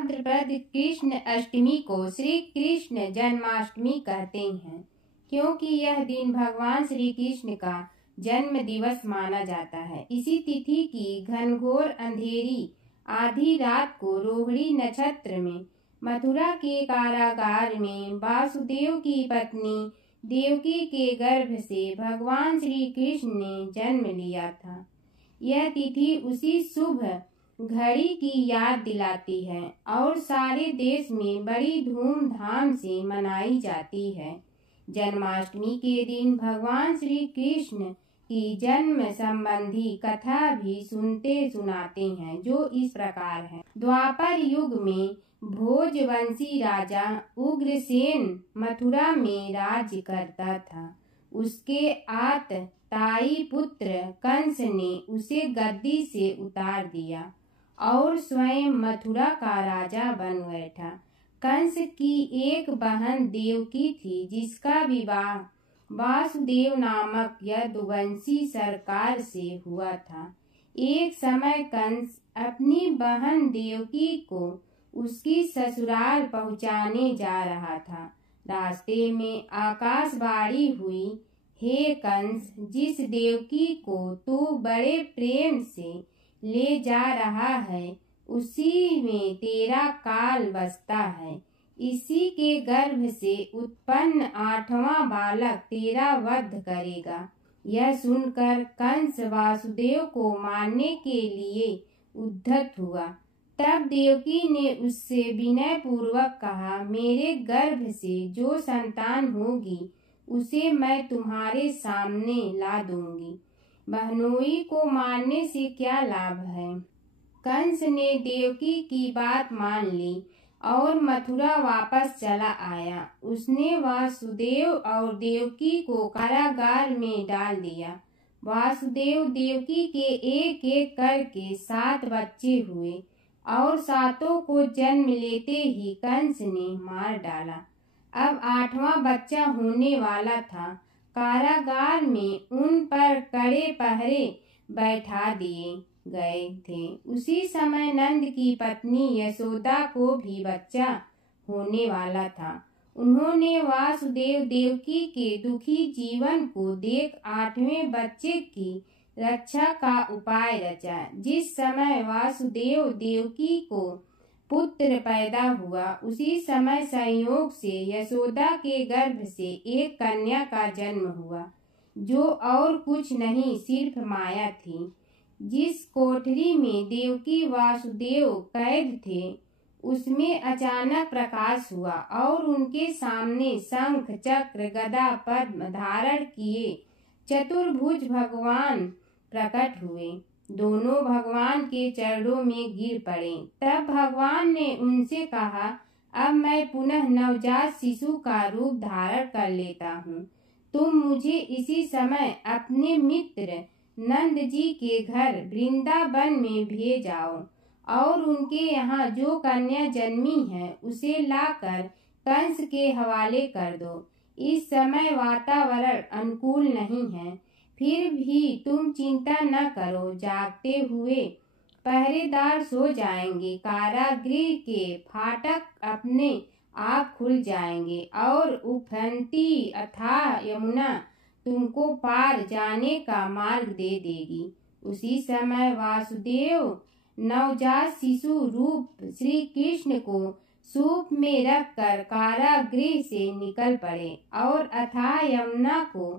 भाद्रपद कृष्ण अष्टमी को श्री कृष्ण जन्माष्टमी कहते हैं, क्योंकि यह दिन भगवान श्री कृष्ण का जन्म दिवस माना जाता है। इसी तिथि की घनघोर अंधेरी आधी रात को रोहिणी नक्षत्र में मथुरा के कारागार में वासुदेव की पत्नी देवकी के गर्भ से भगवान श्री कृष्ण ने जन्म लिया था। यह तिथि उसी शुभ घड़ी की याद दिलाती है और सारे देश में बड़ी धूमधाम से मनाई जाती है। जन्माष्टमी के दिन भगवान श्री कृष्ण की जन्म संबंधी कथा भी सुनते सुनाते हैं, जो इस प्रकार है। द्वापर युग में भोजवंशी राजा उग्रसेन मथुरा में राज्य करता था। उसके आतताई पुत्र कंस ने उसे गद्दी से उतार दिया और स्वयं मथुरा का राजा बन बैठा। कंस की एक बहन देवकी थी, जिसका विवाह वासुदेव नामक यदुवंशी सरकार से हुआ था। एक समय कंस अपनी बहन देवकी को उसकी ससुराल पहुंचाने जा रहा था। रास्ते में आकाशवाणी हुई, हे कंस, जिस देवकी को तू बड़े प्रेम से ले जा रहा है, उसी में तेरा काल बसता है। इसी के गर्भ से उत्पन्न 8वां बालक तेरा वध करेगा। यह सुनकर कंस वासुदेव को मारने के लिए उद्यत हुआ। तब देवकी ने उससे विनय पूर्वक कहा, मेरे गर्भ से जो संतान होगी उसे मैं तुम्हारे सामने ला दूंगी। बहनोई को मारने से क्या लाभ है। कंस ने देवकी की बात मान ली और मथुरा वापस चला आया। उसने वासुदेव और देवकी को कारागार में डाल दिया। वासुदेव देवकी के एक एक करके 7 बच्चे हुए और 7 को जन्म लेते ही कंस ने मार डाला। अब 8वां बच्चा होने वाला था। कारागार में उन पर कड़े पहरे बैठा दिए गए थे। उसी समय नंद की पत्नी यशोदा को भी बच्चा होने वाला था। उन्होंने वासुदेव देवकी के दुखी जीवन को देख 8वें बच्चे की रक्षा का उपाय रचा। जिस समय वासुदेव देवकी को पुत्र पैदा हुआ, उसी समय संयोग से यशोदा के गर्भ से एक कन्या का जन्म हुआ, जो और कुछ नहीं सिर्फ माया थी। जिस कोठरी में देवकी वासुदेव कैद थे, उसमें अचानक प्रकाश हुआ और उनके सामने शंख चक्र गदा पद्म धारण किए चतुर्भुज भगवान प्रकट हुए। दोनों भगवान के चरणों में गिर पड़े। तब भगवान ने उनसे कहा, अब मैं पुनः नवजात शिशु का रूप धारण कर लेता हूँ। तुम मुझे इसी समय अपने मित्र नंद जी के घर वृंदावन में भेज जाओ और उनके यहाँ जो कन्या जन्मी है उसे लाकर कंस के हवाले कर दो। इस समय वातावरण अनुकूल नहीं है, फिर भी तुम चिंता न करो। जागते हुए पहरेदार सो जाएंगे। कारागृह के फाटक अपने आप खुल जाएंगे और उफनती अथाह यमुना तुमको पार जाने का मार्ग दे देगी। उसी समय वासुदेव नवजात शिशु रूप श्री कृष्ण को सूप में रखकर कारागृह से निकल पड़े और अथाह यमुना को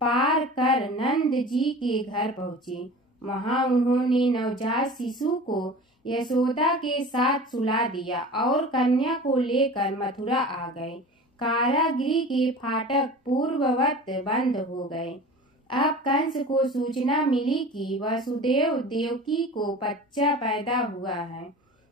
पार कर नंद जी के घर पहुँचे। वहां उन्होंने नवजात शिशु को यशोदा के साथ सुला दिया और कन्या को लेकर मथुरा आ गए। कारागृह के फाटक पूर्ववत बंद हो गए। अब कंस को सूचना मिली कि वसुदेव देवकी को बच्चा पैदा हुआ है।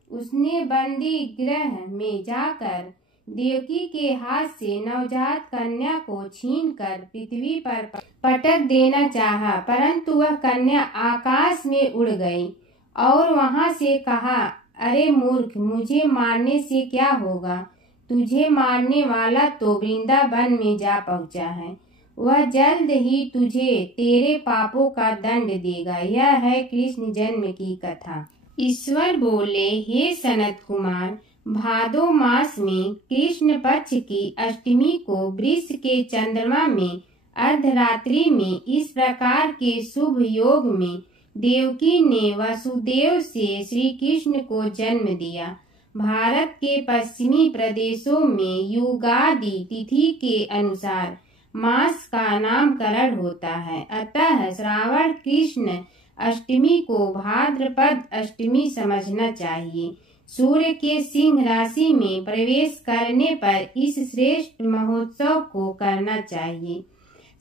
उसने बंदी गृह में जाकर देवकी के हाथ से नवजात कन्या को छीनकर पृथ्वी पर पटक देना चाहा, परंतु वह कन्या आकाश में उड़ गई और वहां से कहा, अरे मूर्ख, मुझे मारने से क्या होगा। तुझे मारने वाला तो वृंदावन में जा पहुंचा है। वह जल्द ही तुझे तेरे पापों का दंड देगा। यह है कृष्ण जन्म की कथा। ईश्वर बोले, हे सनत कुमार, भादो मास में कृष्ण पक्ष की अष्टमी को वृष के चंद्रमा में अर्धरात्रि में इस प्रकार के शुभ योग में देवकी ने वसुदेव से श्री कृष्ण को जन्म दिया। भारत के पश्चिमी प्रदेशों में युगादि तिथि के अनुसार मास का नामकरण होता है। अतः श्रावण कृष्ण अष्टमी को भाद्रपद अष्टमी समझना चाहिए। सूर्य के सिंह राशि में प्रवेश करने पर इस श्रेष्ठ महोत्सव को करना चाहिए।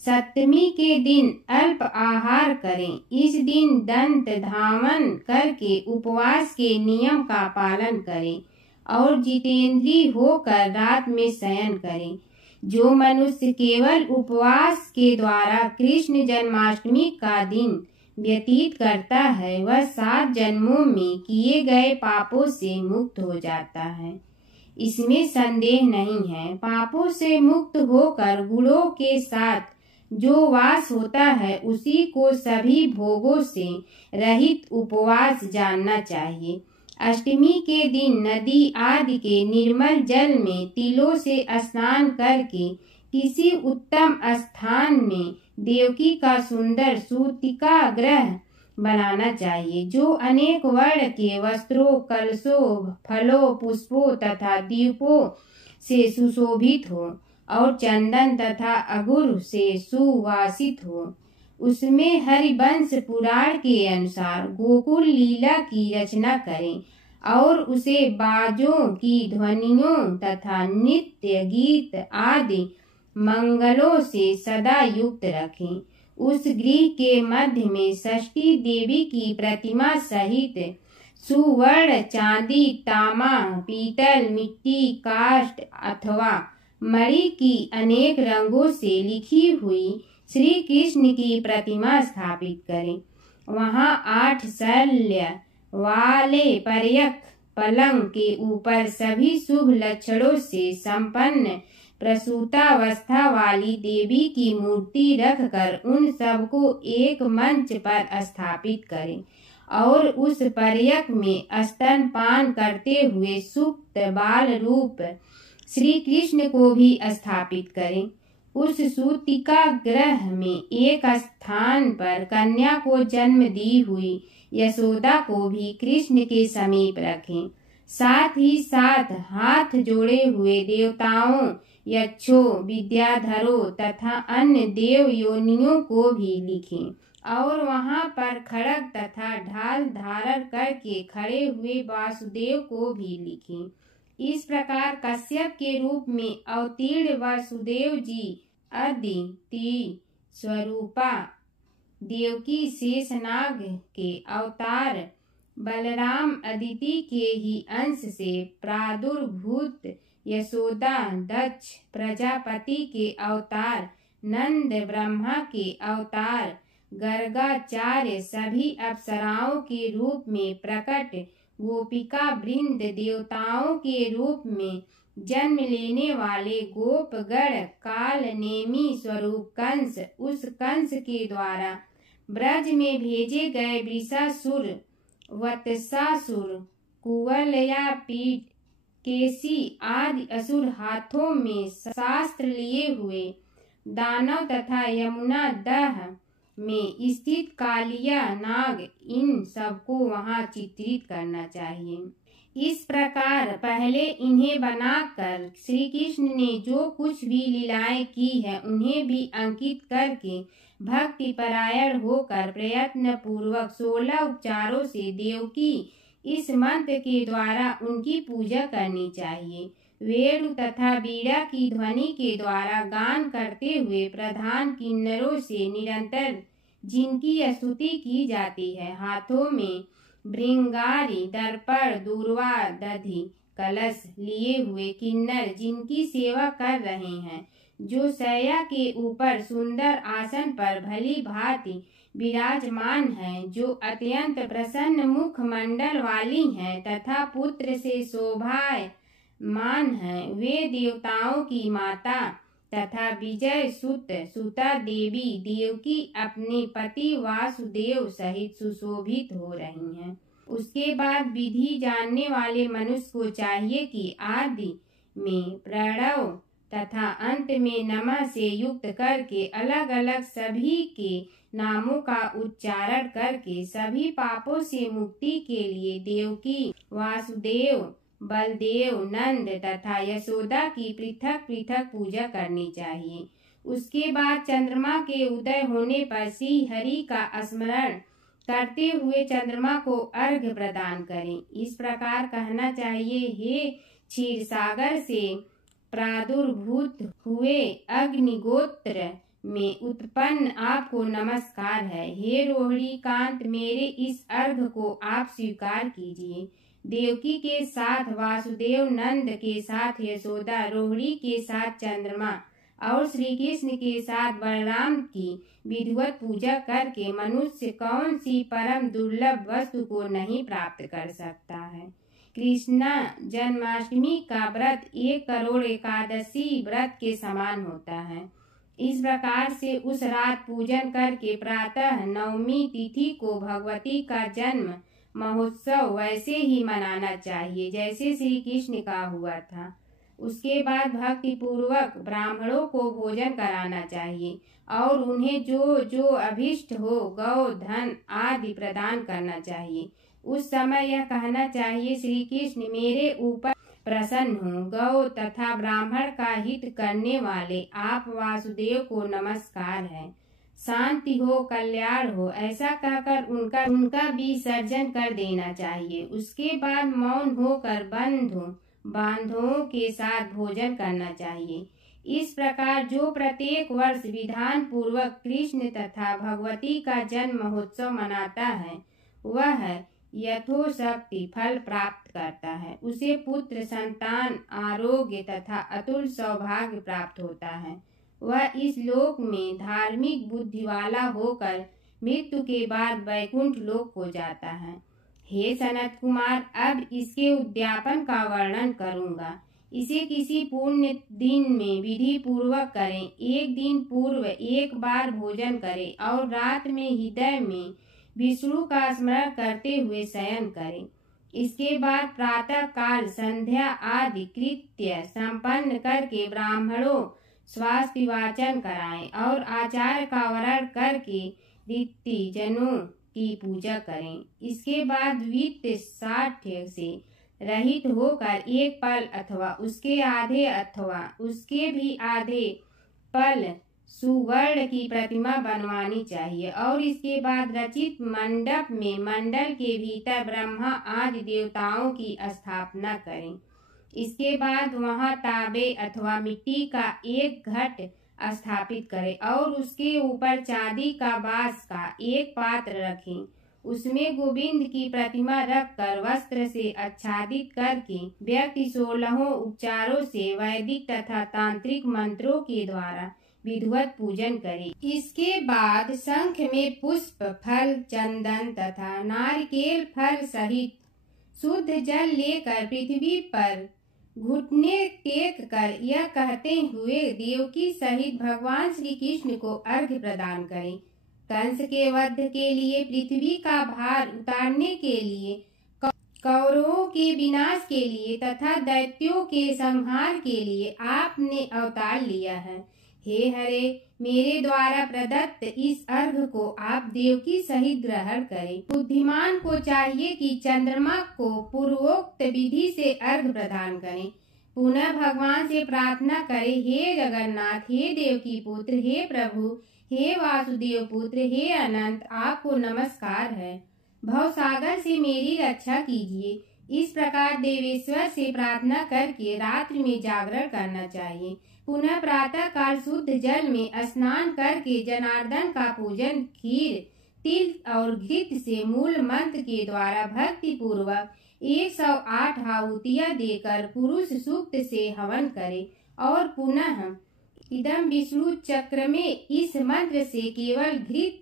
सप्तमी के दिन अल्प आहार करें। इस दिन दंत धावन करके उपवास के नियम का पालन करें और जितेंद्रिय होकर रात में शयन करें। जो मनुष्य केवल उपवास के द्वारा कृष्ण जन्माष्टमी का दिन व्यतीत करता है वह 7 जन्मों में किए गए पापों से मुक्त हो जाता है, इसमें संदेह नहीं है। पापों से मुक्त होकर गुणों के साथ जो वास होता है उसी को सभी भोगों से रहित उपवास जानना चाहिए। अष्टमी के दिन नदी आदि के निर्मल जल में तिलों से स्नान करके किसी उत्तम स्थान में देवकी का सुंदर सूतिका ग्रह बनाना चाहिए, जो अनेक वर्ण के वस्त्रों, कलशों, फलों, पुष्पों तथा दीपों से सुशोभित हो और चंदन तथा अगुर से सुवासित हो। उसमें हरिवंश पुराण के अनुसार गोकुल लीला की रचना करें और उसे बाजों की ध्वनियों तथा नित्य गीत आदि मंगलों से सदा युक्त रखें। उस गृह के मध्य में षष्ठी देवी की प्रतिमा सहित सुवर्ण, चांदी, तांबा, पीतल, मिट्टी, काष्ठ अथवा मणि की अनेक रंगों से लिखी हुई श्री कृष्ण की प्रतिमा स्थापित करें। वहां 8 शल्य वाले पर्यक पलंग के ऊपर सभी शुभ लक्षणों से संपन्न प्रसूतावस्था वाली देवी की मूर्ति रखकर उन सबको एक मंच पर स्थापित करें और उस पर्यक में स्तनपान करते हुए सुप्त बाल रूप श्री कृष्ण को भी स्थापित करें। उस सूतिका ग्रह में एक स्थान पर कन्या को जन्म दी हुई यशोदा को भी कृष्ण के समीप रखें। साथ ही साथ हाथ जोड़े हुए देवताओं, यक्षों, विद्याधरों तथा अन्य देव योनियों को भी लिखें और वहां पर खड्ग तथा ढाल धारण करके खड़े हुए वासुदेव को भी लिखें। इस प्रकार कश्यप के रूप में अवतीर्ण वासुदेव जी अदिति स्वरूपा, देवकी शेषनाग के अवतार, बलराम अदिति के ही अंश से प्रादुर्भूत, यशोदा दक्ष प्रजापति के अवतार, नंद ब्रह्मा के अवतार, गर्गाचार्य सभी अप्सराओं के रूप में प्रकट, गोपिका वृंद देवताओं के रूप में जन्म लेने वाले गोपगण, काल नेमी स्वरूप कंस, उस कंस के द्वारा ब्रज में भेजे गए वृषासुर, वत्सासुर, कुवलयापीठ, केसी आदि असुर, हाथों में शास्त्र लिए हुए दानव तथा यमुना दह में स्थित कालिया नाग, इन सबको वहां चित्रित करना चाहिए। इस प्रकार पहले इन्हें बनाकर श्री कृष्ण ने जो कुछ भी लीलाएं की है उन्हें भी अंकित करके भक्ति परायण होकर प्रयत्न पूर्वक 16 उपचारों से देवकी इस मंत्र के द्वारा उनकी पूजा करनी चाहिए। वेणु तथा वीणा की ध्वनि के द्वारा गान करते हुए प्रधान किन्नरों से निरंतर जिनकी स्तुति की जाती है, हाथों में भृंगारी, दर्पण, दूर्वा, दधि, कलश लिए हुए किन्नर जिनकी सेवा कर रहे हैं, जो शैया के ऊपर सुंदर आसन पर भली भांति विराजमान हैं, जो अत्यंत प्रसन्न मुख मंडल वाली हैं तथा पुत्र से शोभायमान हैं, वे देवताओं की माता तथा विजय सुता देवी देवकी अपने पति वासुदेव सहित सुशोभित हो रही हैं। उसके बाद विधि जानने वाले मनुष्य को चाहिए कि आदि में प्रणव तथा अंत में नमः से युक्त करके अलग अलग सभी के नामों का उच्चारण करके सभी पापों से मुक्ति के लिए देवकी, वासुदेव, बलदेव, नंद तथा यशोदा की पृथक पृथक पूजा करनी चाहिए। उसके बाद चंद्रमा के उदय होने पर श्री हरि का स्मरण करते हुए चंद्रमा को अर्घ्य प्रदान करें। इस प्रकार कहना चाहिए, हे क्षीर सागर से प्रादुर्भूत हुए अग्निगोत्र में उत्पन्न आपको नमस्कार है। हे रोहिणी कांत, मेरे इस अर्घ को आप स्वीकार कीजिए। देवकी के साथ वासुदेव, नंद के साथ यशोदा, रोहिणी के साथ चंद्रमा और श्री कृष्ण के साथ बलराम की विधिवत पूजा करके मनुष्य कौन सी परम दुर्लभ वस्तु को नहीं प्राप्त कर सकता है। कृष्ण जन्माष्टमी का व्रत 1 करोड़ एकादशी व्रत के समान होता है। इस प्रकार से उस रात पूजन करके प्रातः नवमी तिथि को भगवती का जन्म महोत्सव वैसे ही मनाना चाहिए जैसे श्री कृष्ण का हुआ था। उसके बाद भक्ति पूर्वक ब्राह्मणों को भोजन कराना चाहिए और उन्हें जो जो अभिष्ट हो गौ, धन आदि प्रदान करना चाहिए। उस समय यह कहना चाहिए, श्री कृष्ण मेरे ऊपर प्रसन्न हो। गौ तथा ब्राह्मण का हित करने वाले आप वासुदेव को नमस्कार है। शांति हो, कल्याण हो, ऐसा कहकर उनका विसर्जन कर देना चाहिए। उसके बाद मौन होकर बांधवों के साथ भोजन करना चाहिए। इस प्रकार जो प्रत्येक वर्ष विधान पूर्वक कृष्ण तथा भगवती का जन्म महोत्सव मनाता है वह यथोशक्ति फल प्राप्त करता है। उसे पुत्र, संतान, आरोग्य तथा अतुल सौभाग्य प्राप्त होता है। वह इस लोक में धार्मिक बुद्धि वाला होकर मृत्यु के बाद वैकुंठ लोक को जाता है। हे सनत कुमार, अब इसके उद्यापन का वर्णन करूंगा। इसे किसी पुण्य दिन में विधि पूर्वक करें। 1 दिन पूर्व 1 बार भोजन करें और रात में हृदय में विष्णु का स्मरण करते हुए शयन करें। इसके बाद प्रातः काल संध्या आदि कृत्य संपन्न करके ब्राह्मणों स्वास्थ्य वाचन कराएं और आचार का वर्ण करके रीति जनों की पूजा करें। इसके बाद वित्त साठ्य से रहित होकर 1 पल अथवा उसके आधे अथवा उसके भी आधे पल सुवर्ण की प्रतिमा बनवानी चाहिए और इसके बाद रचित मंडप में मंडल के भीतर ब्रह्मा आदि देवताओं की स्थापना करें। इसके बाद वहां तांबे अथवा मिट्टी का 1 घट स्थापित करें और उसके ऊपर चांदी का बांस का 1 पात्र रखें। उसमें गोविंद की प्रतिमा रखकर वस्त्र से आच्छादित करके व्यक्ति 16 उपचारों से वैदिक तथा तांत्रिक मंत्रों के द्वारा विधिवत पूजन करे। इसके बाद शंख में पुष्प, फल, चंदन तथा नारिकेल फल सहित शुद्ध जल लेकर पृथ्वी पर घुटने टेक कर यह कहते हुए देवकी सहित भगवान श्री कृष्ण को अर्घ्य प्रदान करें। कंस के वध के लिए, पृथ्वी का भार उतारने के लिए, कौरवों के विनाश के लिए तथा दैत्यों के संहार के लिए आपने अवतार लिया है। हे हरे, मेरे द्वारा प्रदत्त इस अर्घ को आप देवकी सहित ग्रहण करें। बुद्धिमान को चाहिए कि चंद्रमा को पूर्वोक्त विधि से अर्घ प्रदान करें। पुनः भगवान से प्रार्थना करें, हे जगन्नाथ, हे देवकी पुत्र, हे प्रभु, हे वासुदेव पुत्र, हे अनंत, आपको नमस्कार है। भवसागर से मेरी रक्षा कीजिए। इस प्रकार देवेश्वर से प्रार्थना करके रात्रि में जागरण करना चाहिए। पुनः प्रातः काल शुद्ध जल में स्नान करके जनार्दन का पूजन खीर, तिल और घृत से मूल मंत्र के द्वारा भक्ति पूर्वक 108 आहुतियां देकर पुरुष सूक्त से हवन करे और पुनः इदम विष्णु चक्र में इस मंत्र से केवल घृत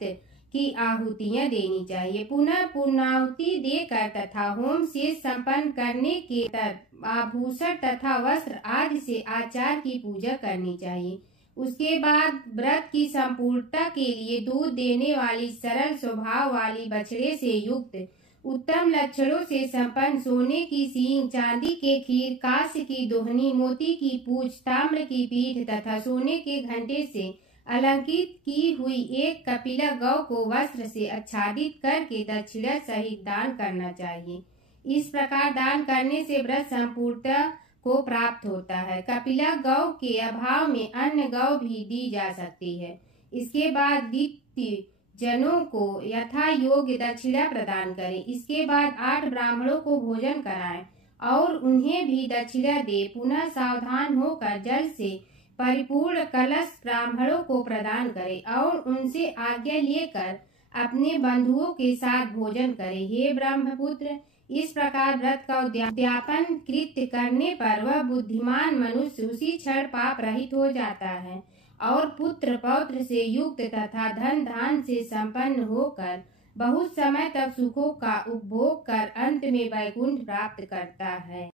की आहुतियां देनी चाहिए। पुनः पूर्णाहुति देकर तथा होम से संपन्न करने के तब आभूषण तथा वस्त्र आदि से आचार की पूजा करनी चाहिए। उसके बाद व्रत की संपूर्णता के लिए दूध देने वाली सरल स्वभाव वाली बछड़े से युक्त उत्तम लक्षणों से संपन्न सोने की सींग, चांदी के खीर, कांस्य की दोहनी, मोती की पूंछ, ताम्र की पीठ तथा सोने के घंटे से अलंकृत की हुई एक कपिला गौ को वस्त्र से आच्छादित करके दक्षिणा सहित दान करना चाहिए। इस प्रकार दान करने से व्रत संपूर्णता को प्राप्त होता है। कपिला गौ के अभाव में अन्य गौ भी दी जा सकती है। इसके बाद द्वितीय जनों को यथा योग्य दक्षिणा प्रदान करें। इसके बाद 8 ब्राह्मणों को भोजन कराएं और उन्हें भी दक्षिणा दे। पुनः सावधान होकर जल से परिपूर्ण कलश ब्राह्मणों को प्रदान करें और उनसे आज्ञा लेकर अपने बंधुओं के साथ भोजन करें। हे ब्रह्मपुत्र, इस प्रकार व्रत का उद्यापन कृत्य करने पर वह बुद्धिमान मनुष्य उसी क्षण पाप रहित हो जाता है और पुत्र पौत्र से युक्त तथा धन धान से संपन्न होकर बहुत समय तक सुखों का उपभोग कर अंत में वैकुंठ प्राप्त करता है।